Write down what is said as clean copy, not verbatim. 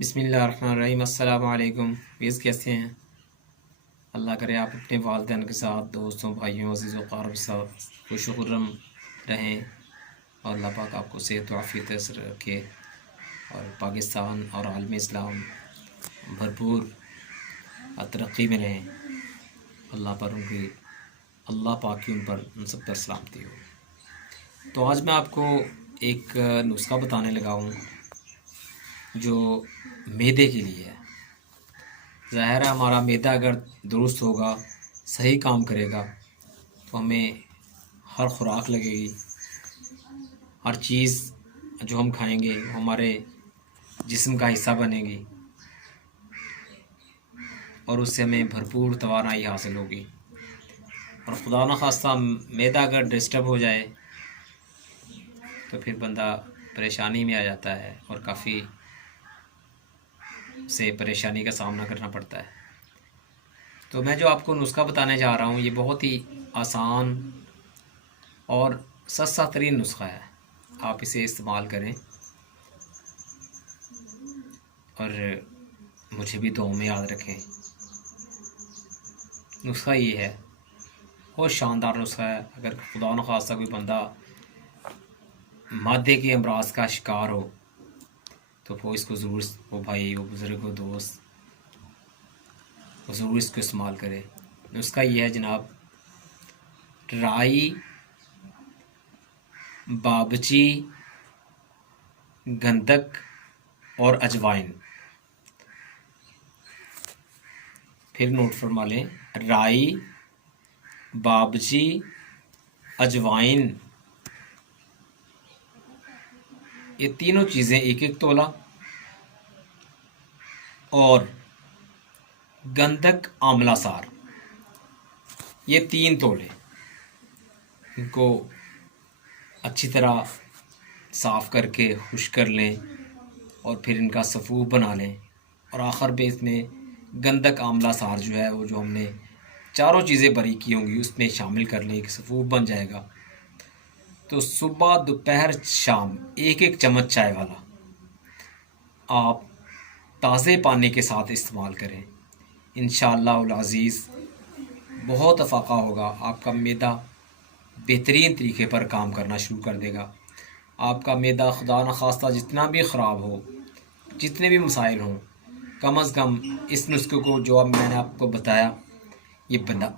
बिस्मिल्लाहिर्रहमानिर्रहीम। अस्सलाम वालेकुम। वेज़ कैसे हैं? अल्लाह करे आप अपने वालिदैन के साथ, दोस्तों, भाइयों, अज़ीज़ व अक़ारिब के साथ खुश व खुर्रम रहें और अल्लाह पाक आपको सेहत व आफ़ियत से रखे और पाकिस्तान और आलम इस्लाम भरपूर तरक्की में रहें। अल्लाह पाक की उन पर उन सब पर सलामती हो। तो आज मैं आपको एक नुस्ख़ा बताने लगा हूँ जो मैदे के लिए है। ज़ाहिर है हमारा मैदा अगर दुरुस्त होगा, सही काम करेगा तो हमें हर खुराक लगेगी, हर चीज़ जो हम खाएंगे हमारे जिस्म का हिस्सा बनेगी और उससे हमें भरपूर तवानाई हासिल होगी। और खुदा न खास्ता मैदा अगर डिस्टर्ब हो जाए तो फिर बंदा परेशानी में आ जाता है और काफ़ी से परेशानी का सामना करना पड़ता है। तो मैं जो आपको नुस्ख़ा बताने जा रहा हूँ ये बहुत ही आसान और सस्ता तरीन नुस्ख़ा है। आप इसे इस्तेमाल करें और मुझे भी दुआ में याद रखें। नुस्ख़ा ये है, बहुत शानदार नुस्ख़ा है। अगर खुदा न खास्ता कोई बंदा मादे के अमराज का शिकार हो तो वो इसको ज़रूर, वो भाई, वो बुज़ुर्ग, वो दोस्त, वो ज़रूर इसको इस्तेमाल करे। नुस्ख़ा ये है जनाब, राई, बाबची, गंधक और अजवाइन। फिर नोट फरमा लें, राई, बाबची, अजवाइन, ये तीनों चीज़ें एक एक तोला और गंधक आंवला सार ये 3 तोले। इनको अच्छी तरह साफ़ करके खुश्क कर लें और फिर इनका सफ़ूफ बना लें और आखिर पे इसमें गंधक आंवला सार जो है वो जो हमने चारों चीज़ें बारीक की होंगी उसमें शामिल कर लें, एक सफ़ूफ बन जाएगा। तो सुबह, दोपहर, शाम एक एक चम्मच चाय वाला आप ताज़े पानी के साथ इस्तेमाल करें। इंशाअल्लाह अज़ीज़ बहुत अफाका होगा। आपका मैदा बेहतरीन तरीके पर काम करना शुरू कर देगा। आपका मैदा खुदा न खास्ता जितना भी ख़राब हो, जितने भी मसाइल हों, कम अज़ कम इस नुस्खे को जो अब मैंने आपको बताया ये बना